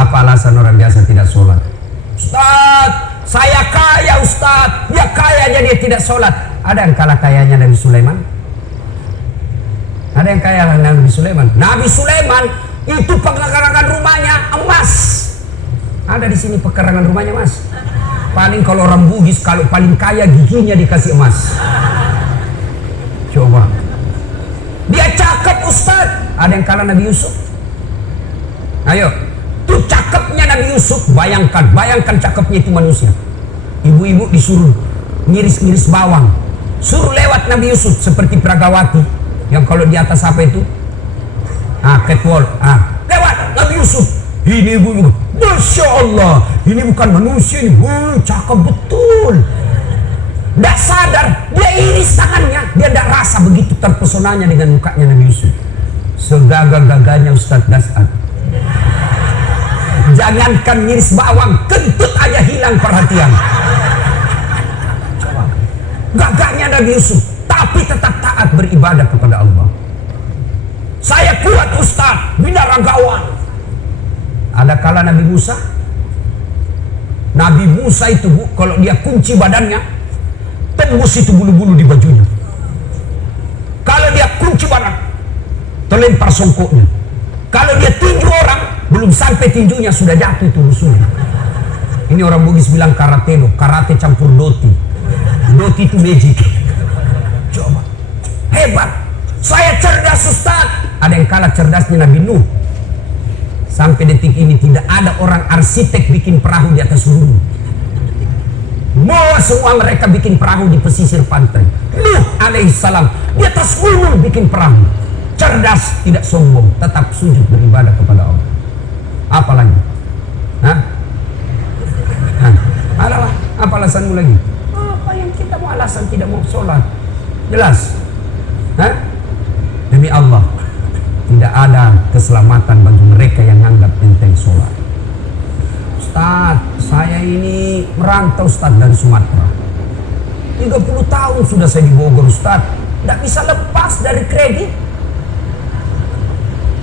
Apa alasan orang biasa tidak sholat? Ustaz, saya kaya Ustaz. Dia kaya aja dia tidak sholat. Ada yang kalah kayanya Nabi Sulaiman? Ada yang kaya Nabi Sulaiman? Nabi Sulaiman itu pekarangan rumahnya emas. Ada di sini pekarangan rumahnya emas. Paling kalau orang Bugis, kalau paling kaya giginya dikasih emas. Coba. Dia cakep Ustaz. Ada yang kalah Nabi Yusuf? Ayo. Itu cakepnya Nabi Yusuf. Bayangkan cakepnya itu manusia. Ibu-ibu disuruh ngiris-ngiris bawang. Suruh lewat Nabi Yusuf seperti Pragawati. Yang kalau di atas apa itu? Catwalk. Lewat Nabi Yusuf. Ini ibu-ibu. Masya Allah. Ini bukan manusia ini. Cakep betul. Tidak sadar. Dia iris tangannya. Dia tidak rasa begitu terpesonanya dengan mukanya Nabi Yusuf. Segagah-gagahnya Ustaz Das'ad. Jangankan ngiris bawang, kentut aja hilang perhatian. Gagahnya Nabi Yusuf, tapi tetap taat beribadah kepada Allah. Saya kuat Ustaz, binaragawan. Ada kala Nabi Musa. Nabi Musa itu kalau dia kunci badannya, tembus itu bulu-bulu di bajunya. Kalau dia kunci badan, terlempar songkoknya. Kalau dia tinju orang, belum sampai tinjunya sudah jatuh itu musuhnya. Ini orang Bugis bilang karate loh, karate campur doti. Doti itu magic. Coba. Hebat. Saya cerdas Ustaz. Ada yang kalah cerdasnya Nabi Nuh. Sampai detik ini tidak ada orang arsitek bikin perahu di atas gunung. Semua mereka bikin perahu di pesisir pantai. Nuh alaihissalam di atas gunung bikin perahu. Cerdas, tidak sombong, tetap sujud beribadah kepada Allah. Apa lagi? Apa alasanmu lagi? Apa yang kita mau alasan tidak mau sholat? Jelas. Demi Allah, tidak ada keselamatan bagi mereka yang menganggap enteng sholat. Ustaz, saya ini merantau Ustaz dari Sumatera. 30 tahun sudah saya di Bogor Ustaz. Tidak bisa lepas dari kredit.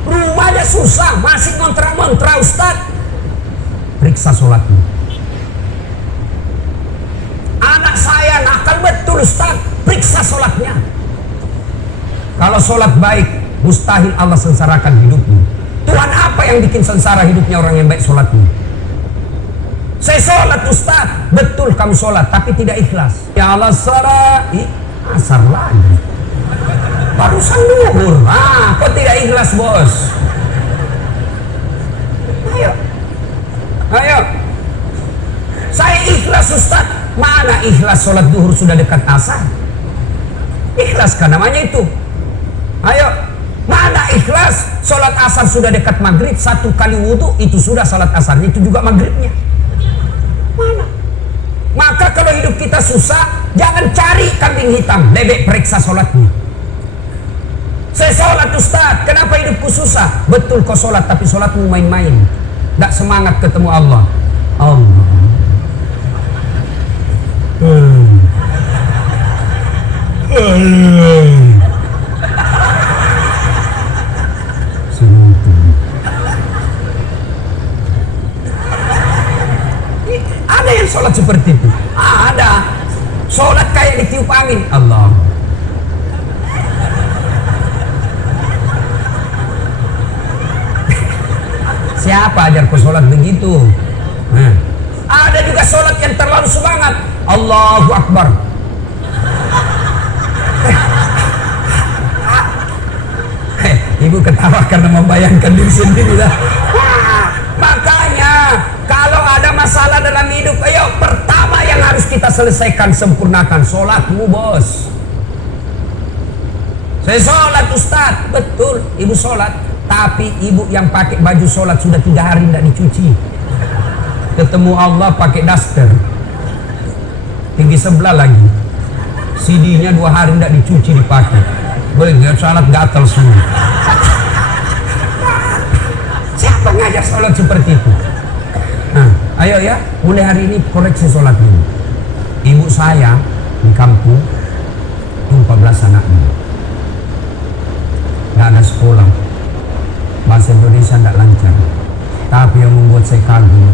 Rumahnya susah, masih ngontrak-ngontrak Ustaz. Periksa sholatnya. Anak saya nakal betul Ustaz. Periksa sholatnya. Kalau sholat baik, mustahil Allah sengsarakan hidupmu. Tuhan apa yang bikin sengsara hidupnya orang yang baik sholatnya? Saya sholat Ustaz. Betul kamu sholat, tapi tidak ikhlas. Ya Allah sholat, asar lagi. Barusan duhur. Kok tidak ikhlas bos? Ayo. Saya ikhlas Ustaz. Mana ikhlas sholat duhur sudah dekat asar? Ikhlas kan namanya itu. Ayo. Mana ikhlas sholat asar sudah dekat maghrib, 1 kali wudhu itu sudah sholat asarnya, itu juga maghribnya. Mana? Maka kalau hidup kita susah, jangan cari kambing hitam. Bebek periksa sholatnya. Saya sholat Ustaz, kenapa hidupku susah? Betul kau sholat, tapi sholatmu main-main. Tidak semangat ketemu Allah. Ada yang sholat seperti itu. Ada. Sholat kayak ditiup angin. Allah. Siapa ajar kau sholat begitu? Ada juga sholat yang terlalu semangat. Allahu Akbar. Ibu ketawa karena membayangkan diri sendiri lah. Makanya kalau ada masalah dalam hidup, ayo pertama yang harus kita selesaikan, sempurnakan sholatmu bos. Saya sholat Ustaz. Betul, ibu sholat. Tapi ibu yang pakai baju sholat sudah 3 hari tidak dicuci. Ketemu Allah pakai daster. Tinggi sebelah lagi. CD-nya 2 hari tidak dicuci dipakai. Boleh sholat gatal semua. Siapa ngajar sholat seperti itu? Ayo ya, mulai hari ini koreksi sholat dulu. Ibu saya di kampung 14 anaknya. Tidak ada sekolah. Bahasa Indonesia tidak lancar. Tapi yang membuat saya kagum,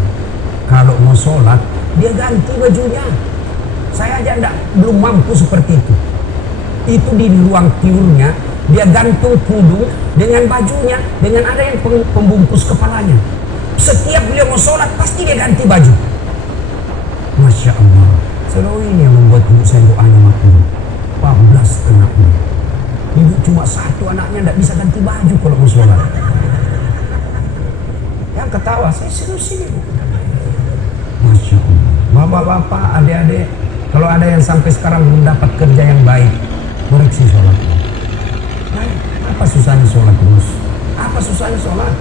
kalau mau sholat dia ganti bajunya. Saya aja belum mampu seperti itu. Itu di ruang tiurnya dia gantung kudung dengan bajunya, dengan ada yang pembungkus kepalanya. Setiap beliau mau sholat pasti dia ganti baju. Masya Allah. Selalu ini yang membuat ibu saya doanya makmur. 14 anaknya. Ibu cuma satu anaknya tidak bisa ganti baju kalau mau sholat. Yang ketawa saya serius ini bu. Masya Allah. Bapak-bapak, adik-adik, kalau ada yang sampai sekarang belum dapat kerja yang baik, koreksi sholatnya. Nah, apa susahnya sholat terus? Apa susahnya sholat?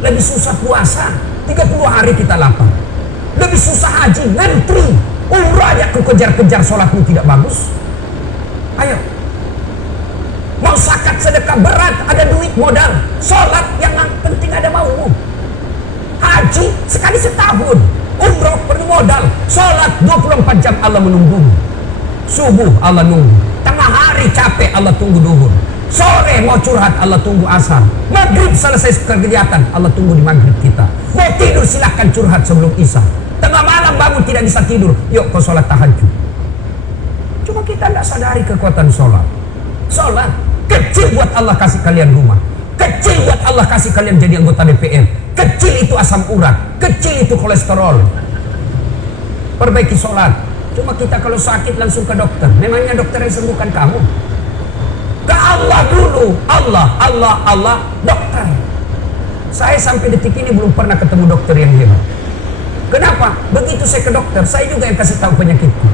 Lebih susah puasa, 30 hari kita lapar. Lebih susah haji, ngantri. Umrah aja aku kejar-kejar, sholatmu tidak bagus. Ayo. Mau zakat sedekah berat, ada duit modal. Sholat yang penting ada maumu. Haji sekali setahun. Umrah perlu modal. Sholat 24 jam Allah menunggumu. Subuh Allah nunggu. Tengah hari capek Allah tunggu duhur. Sore mau curhat Allah tunggu asar. Maghrib selesai kegiatan Allah tunggu di maghrib kita. Mau tidur silahkan curhat sebelum isya. Tengah malam bangun tidak bisa tidur, yuk kau sholat tahajud. Cuma kita tidak sadari kekuatan sholat. Sholat kecil buat Allah kasih kalian rumah. Kecil buat Allah kasih kalian jadi anggota DPR. Kecil itu asam urat, kecil itu kolesterol. Perbaiki sholat. Cuma kita kalau sakit langsung ke dokter. Memangnya dokter yang sembuhkan kamu? Ke Allah dulu. Allah, dokter. Saya sampai detik ini belum pernah ketemu dokter yang hebat. Kenapa? Begitu saya ke dokter, saya juga yang kasih tahu penyakitku.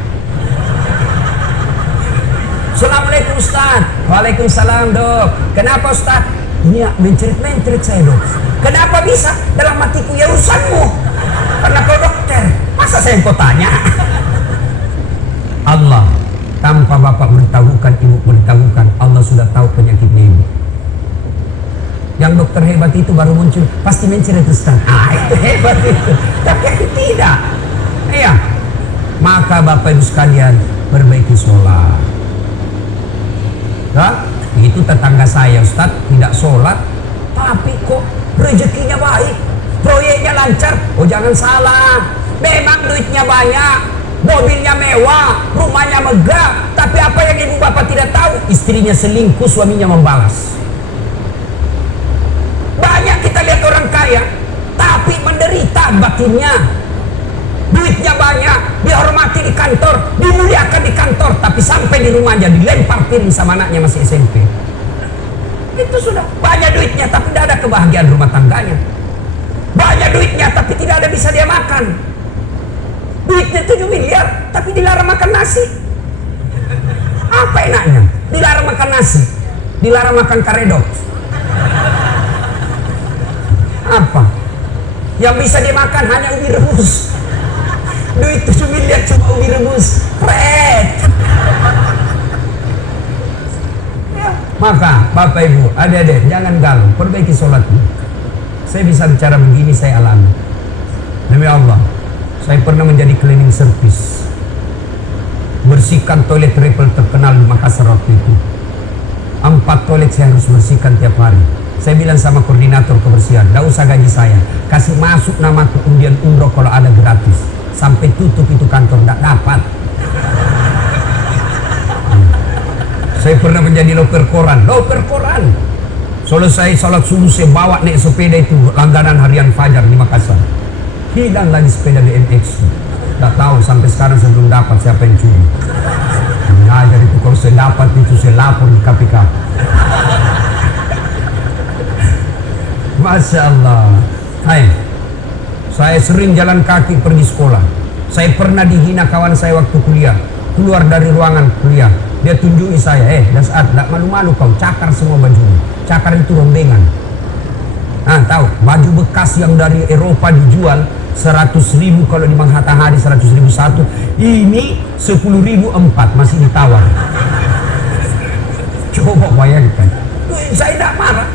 Assalamualaikum Ustaz. Waalaikumsalam dok. Kenapa Ustaz? Ini mencerit-mencerit saya dok. Kenapa bisa? Dalam hatiku ya urusanmu. Karena kau dokter. Masa saya yang kau tanya? Allah tanpa bapak beritahukan, ibu beritahukan, Allah sudah tahu penyakitnya ibu. Yang dokter hebat itu baru muncul pasti mencerit Ustaz. Itu hebat itu. Tapi aku tidak. Iya. Maka bapak ibu sekalian perbaiki sholat. Ya, itu tetangga saya Ustaz tidak sholat, tapi kok rezekinya baik, proyeknya lancar. Oh jangan salah. Memang duitnya banyak, mobilnya mewah, rumahnya megah. Tapi apa yang ibu bapak tidak tahu? Istrinya selingkuh, suaminya membalas. Banyak kita lihat orang kaya, tapi menderita batinnya. Duitnya banyak, dihormati di kantor, dimuliakan di kantor, tapi sampai di rumahnya dilempar piring sama anaknya masih SMP. Itu sudah banyak duitnya, tapi tidak ada kebahagiaan rumah tangganya. Banyak duitnya, tapi tidak ada bisa dia makan. Duitnya 7 miliar, tapi dilarang makan nasi. Apa enaknya? Dilarang makan nasi, dilarang makan karedok. Apa? Yang bisa dimakan hanya ubi rebus. Duit 7 miliar cuma ubi rebus. Fred. Ya. Maka Bapak Ibu, adik-adik jangan galau, perbaiki sholatnya. Saya bisa bicara begini, saya alami. Demi Allah, saya pernah menjadi cleaning service. Bersihkan toilet triple terkenal di Makassar waktu itu. 4 toilet saya harus bersihkan tiap hari. Saya bilang sama koordinator kebersihan, tidak usah gaji saya, kasih masuk nama ke undian umroh kalau ada gratis. Sampai tutup itu kantor, tidak dapat. Saya pernah menjadi loker koran. Selesai salat subuh saya bawa naik sepeda itu, langganan harian Fajar di Makassar. Hilang lagi sepeda BMX. Tidak tahu sampai sekarang saya belum dapat siapa yang curi. Nah jadi itu kalau saya dapat itu saya lapor di KPK. Masya Allah. Hai, saya sering jalan kaki pergi sekolah. Saya pernah dihina kawan saya waktu kuliah. Keluar dari ruangan kuliah, dia tunjuki saya, Dasar, tidak malu-malu kau, cakar semua bajunya. Cakar itu rombengan. Nah, tahu, baju bekas yang dari Eropa dijual 100.000 kalau di Mang Hatta Hari 100.000 satu. Ini 10.000 4 masih ditawar. Coba bayangkan. Saya tidak marah.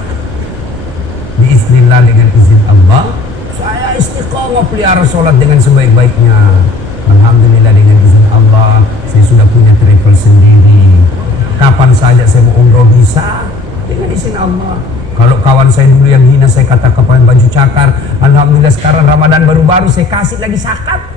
Bismillah dengan izin Allah, saya istiqomah pelihara sholat dengan sebaik-baiknya. Alhamdulillah dengan izin Allah, saya sudah punya travel sendiri. Kapan saja saya mau umroh bisa dengan izin Allah. Kalau kawan saya dulu yang hina saya kata kepada baju cakar, alhamdulillah sekarang Ramadan baru-baru saya kasih lagi zakat.